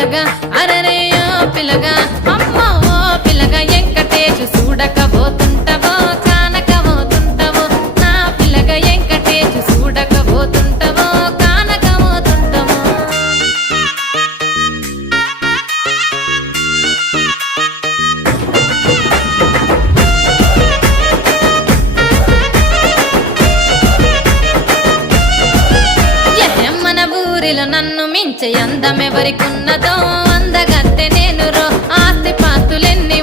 పిలగా అరరేయో పిలగా అమ్మో పిలగా ఎంకటేశు చూడకబోతుంటవో కానకబోతుంటవో నా పిలగా ఎంకటేశు చూడకబోతుంటవో కానకబోతుంటవో మన ఊరిలో నన్ను మించే అందమెవరికున్నదో అందగత్తె నేను రో ఆస్తి పాస్తులెన్ని